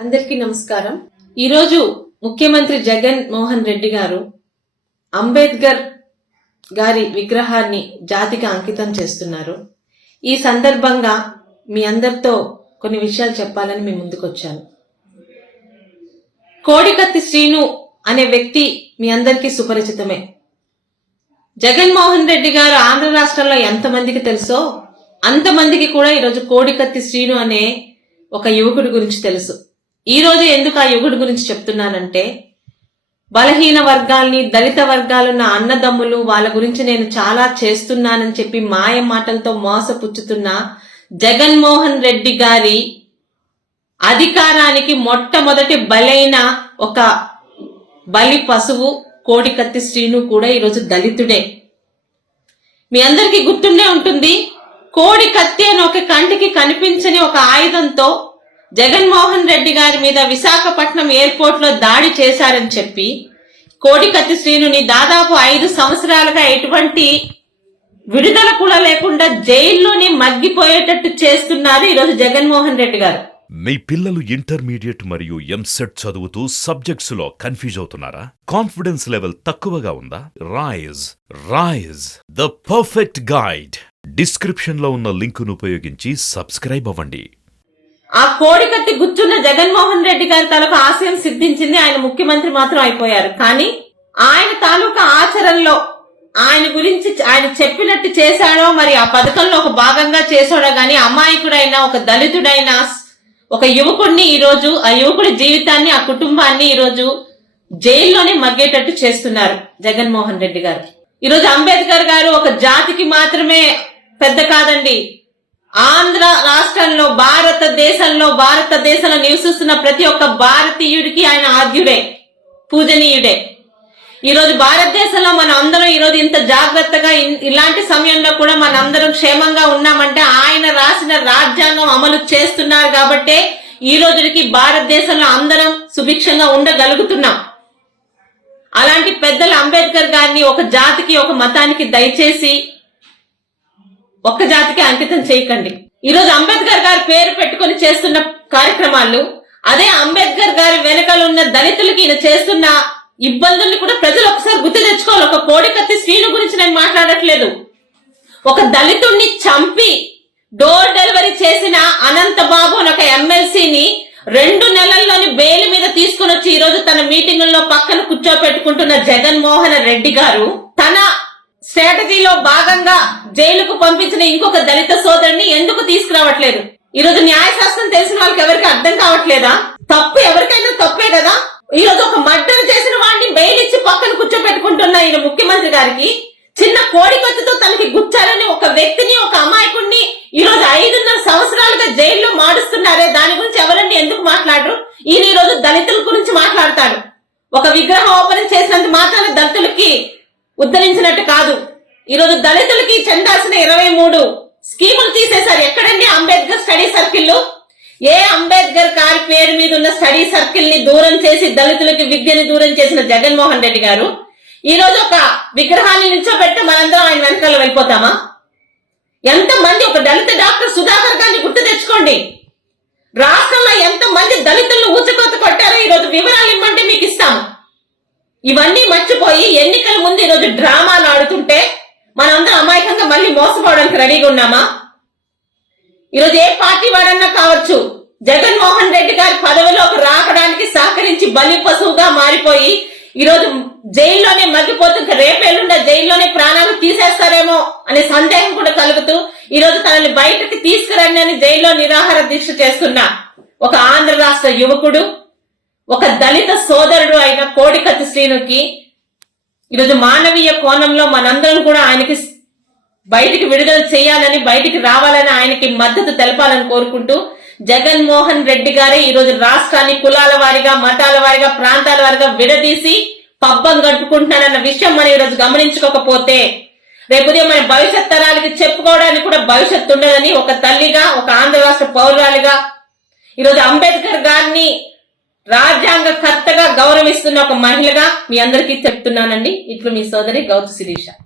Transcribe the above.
అందరికీ నమస్కారం। ఈరోజు ముఖ్యమంత్రి జగన్ మోహన్ రెడ్డి గారు అంబేద్కర్ గారి విగ్రహాన్ని జాతికి అంకితం చేస్తున్నారు। ఈ సందర్భంగా మీ అందరితో కొన్ని విషయాలు చెప్పాలని మీ ముందుకు వచ్చాను। కోడికత్తి శ్రీను అనే వ్యక్తి మీ అందరికీ సుపరిచితమే। జగన్ మోహన్ రెడ్డి గారు ఆంధ్ర రాష్ట్రంలో ఎంతమందికి తెలుసో అంతమందికి కూడా ఈరోజు కోడికత్తి శ్రీను అనే ఒక యువకుడి గురించి తెలుసు। ఈ రోజు ఎందుకు ఆ యువకుడి గురించి చెప్తున్నానంటే, బలహీన వర్గాల్ని, దళిత వర్గాలున్న అన్నదమ్ములు వాళ్ళ గురించి నేను చాలా చేస్తున్నానని చెప్పి మాయ మాటలతో మోసపుచ్చుతున్న జగన్మోహన్ రెడ్డి గారి అధికారానికి మొట్టమొదటి బలైన ఒక బలి పశువు కోడికత్తి శ్రీను కూడా ఈరోజు దళితుడే। మీ అందరికీ గుర్తుండే ఉంటుంది, కోడికత్తి అని ఒక కంటికి కనిపించని ఒక ఆయుధంతో జగన్మోహన్ రెడ్డి గారి మీద విశాఖపట్నం ఎయిర్పోర్ట్ లో దాడి చేశారని చెప్పి కోడికత్తి శ్రీనుని దాదాపు 5 సంవత్సరాలుగా ఎటువంటి విడుదల కూడా లేకుండా జైల్లోనే మగ్గిపోయేటట్టు చేస్తున్నారు ఈరోజు జగన్మోహన్ రెడ్డి గారు। మీ పిల్లలు ఇంటర్మీడియట్ మరియు ఎంసెట్ చదువుతూ సబ్జెక్ట్స్ లో కన్ఫ్యూజ్ అవుతున్నారా? కాన్ఫిడెన్స్ లెవెల్ తక్కువగా ఉందా? Raise the perfect guide description లో ఉన్న లింకును ఉపయోగించి సబ్స్క్రైబ్ అవ్వండి। ఆ కోడికత్తి గుచ్చున్న జగన్మోహన్ రెడ్డి గారి తాలూకా ఆశయం సిద్ధించింది, ఆయన ముఖ్యమంత్రి మాత్రం అయిపోయారు। కానీ ఆయన తాలూకా ఆచరణలో ఆయన గురించి ఆయన చెప్పినట్టు చేశాడో, మరి ఆ పథకంలో ఒక భాగంగా చేశాడో గాని అమాయకుడైన ఒక దళితుడైన ఒక యువకుడిని ఈరోజు, ఆ యువకుడి జీవితాన్ని, ఆ కుటుంబాన్ని ఈరోజు జైల్లోనే మగ్గేటట్టు చేస్తున్నారు జగన్మోహన్ రెడ్డి గారు। ఈరోజు అంబేద్కర్ గారు ఒక జాతికి మాత్రమే పెద్ద కాదండి, ఆంధ్ర రాష్ట్రంలో భారతదేశంలో నివసిస్తున్న ప్రతి ఒక్క భారతీయుడికి ఆయన ఆద్యుడే, పూజనీయుడే। ఈరోజు భారతదేశంలో మనం అందరం ఈరోజు ఇంత జాగ్రత్తగా ఇలాంటి సమయంలో కూడా మన అందరం క్షేమంగా ఉన్నామంటే ఆయన రాసిన రాజ్యాంగం అమలు చేస్తున్నారు కాబట్టే ఈ రోజుకి భారతదేశంలో అందరం సుభిక్షంగా ఉండగలుగుతున్నాం। అలాంటి పెద్దల అంబేద్కర్ గారిని ఒక జాతికి, ఒక మతానికి దయచేసి ఒక్క జాతికి అంకితం చేయకండి। ఈరోజు అంబేద్కర్ గారి పేరు పెట్టుకుని చేస్తున్న కార్యక్రమాలు, అదే అంబేద్కర్ గారి వెనకాల ఉన్న దళితులకి ఈయన చేస్తున్న ఇబ్బందుల్ని కూడా ప్రజలు ఒకసారి గుర్తు తెచ్చుకోవాలి। ఒక కోడికత్తి శ్రీను గురించి నేను మాట్లాడట్లేదు, ఒక దళితుడిని చంపి డోర్ డెలివరీ చేసిన అనంతబాబు అని ఒక ఎమ్మెల్సీని 2 నెలల్లోని బెయిల్ మీద తీసుకుని వచ్చి ఈరోజు తన మీటింగుల్లో పక్కన కూర్చోపెట్టుకుంటున్న జగన్మోహన్ రెడ్డి గారు తన స్ట్రాటజీలో భాగంగా జైలుకు పంపించిన ఇంకొక దళిత సోదరుని ఎందుకు తీసుకురావట్లేదు? ఈరోజు న్యాయశాస్త్రం తెలిసిన వాళ్ళకి ఎవరికి అర్థం కావట్లేదా? తప్పు ఎవరికైనా తప్పే కదా। ఈరోజు ఒక మర్డర్ చేసిన వాడిని బెయిల్ ఇచ్చి పక్కన కూర్చోపెట్టుకుంటున్న ఈయన ముఖ్యమంత్రి గారికి చిన్న కోడికత్తితో తనకి గుచ్చాలని ఒక వ్యక్తిని, ఒక అమాయకుడిని ఈరోజు 5.5 సంవత్సరాలుగా జైల్లో మాడుస్తున్నారే, దాని గురించి ఎవరండి ఎందుకు మాట్లాడరు? ఈయన ఈరోజు దళితుల గురించి మాట్లాడతాడు। ఒక విగ్రహం ఓపెనింగ్ చేసినంత మాత్రాన దళితులకి ఉద్ధరించినట్టు కాదు। ఈరోజు దళితులకి చెందాల్సిన 23 స్కీములు తీసేశారు। ఎక్కడండి అంబేద్కర్ స్టడీ సర్కిల్? ఏ అంబేద్కర్ గారి పేరు మీద ఉన్న స్టడీ సర్కిల్ ని దూరం చేసి దళితులకి విద్యని దూరం చేసిన జగన్మోహన్ రెడ్డి గారు ఈ రోజు ఒక విగ్రహాన్ని నిల్చోబెట్టి మనందరం ఆయన వెనకాల వెళ్ళిపోతామా? ఎంతమంది, ఒక దళిత డాక్టర్ సుధాకర్ గారిని గుర్తు తెచ్చుకోండి, రాష్ట్రంలో ఎంతమంది దళితులను ఊచకోత కొట్టారో ఈరోజు వివరాలు ఇవ్వండి, మీకు ఇస్తాము। ఇవన్నీ మర్చిపోయి ఎన్నికల ముందు ఈరోజు డ్రామాలు ఆడుతుంటే మనందరం అమాయకంగా మళ్ళీ మోసపోవడానికి రెడీగా ఉన్నామా? ఈరోజు ఏ పార్టీ వాడన్నా కావచ్చు, జగన్మోహన్ రెడ్డి గారి పదవిలోకి రాకడానికి సహకరించి బలి పశువుగా మారిపోయి ఈరోజు జైల్లోనే మగ్గిపోతూ రేపేళ్ళుండా జైల్లోనే ప్రాణాలు తీసేస్తారేమో అనే సందేహం కూడా కలుగుతూ ఈరోజు తనని బయటకు తీసుకురండి అని జైల్లో నిరాహార దీక్ష చేస్తున్న ఒక ఆంధ్ర రాష్ట్ర యువకుడు, ఒక దళిత సోదరుడు అయిన కోడికత్తి శ్రీనుకి ఈరోజు మానవీయ కోణంలో మనందరం కూడా ఆయనకి బయటికి విడుదల చేయాలని, బయటికి రావాలని, ఆయనకి మద్దతు తెలపాలని కోరుకుంటూ జగన్మోహన్ రెడ్డి గారే ఈరోజు రాష్ట్రాన్ని కులాల వారిగా, మతాల వారిగా, ప్రాంతాల వారిగా విడదీసి పబ్బం గడుపుకుంటున్నారన్న విషయం మనం ఈరోజు గమనించుకోకపోతే రేపు ఉదయం మన భవిష్యత్ తరాలకి చెప్పుకోవడానికి కూడా భవిష్యత్తు ఉండదని ఒక తల్లిగా, ఒక ఆంధ్ర రాష్ట్ర పౌరురాలిగా ఈరోజు అంబేద్కర్ గారిని రాజ్యాంగ కర్తగా గౌరవిస్తున్న ఒక మహిళగా మీ అందరికీ చెప్తున్నానండి। ఇట్లు మీ సోదరి గౌతు శిరీష।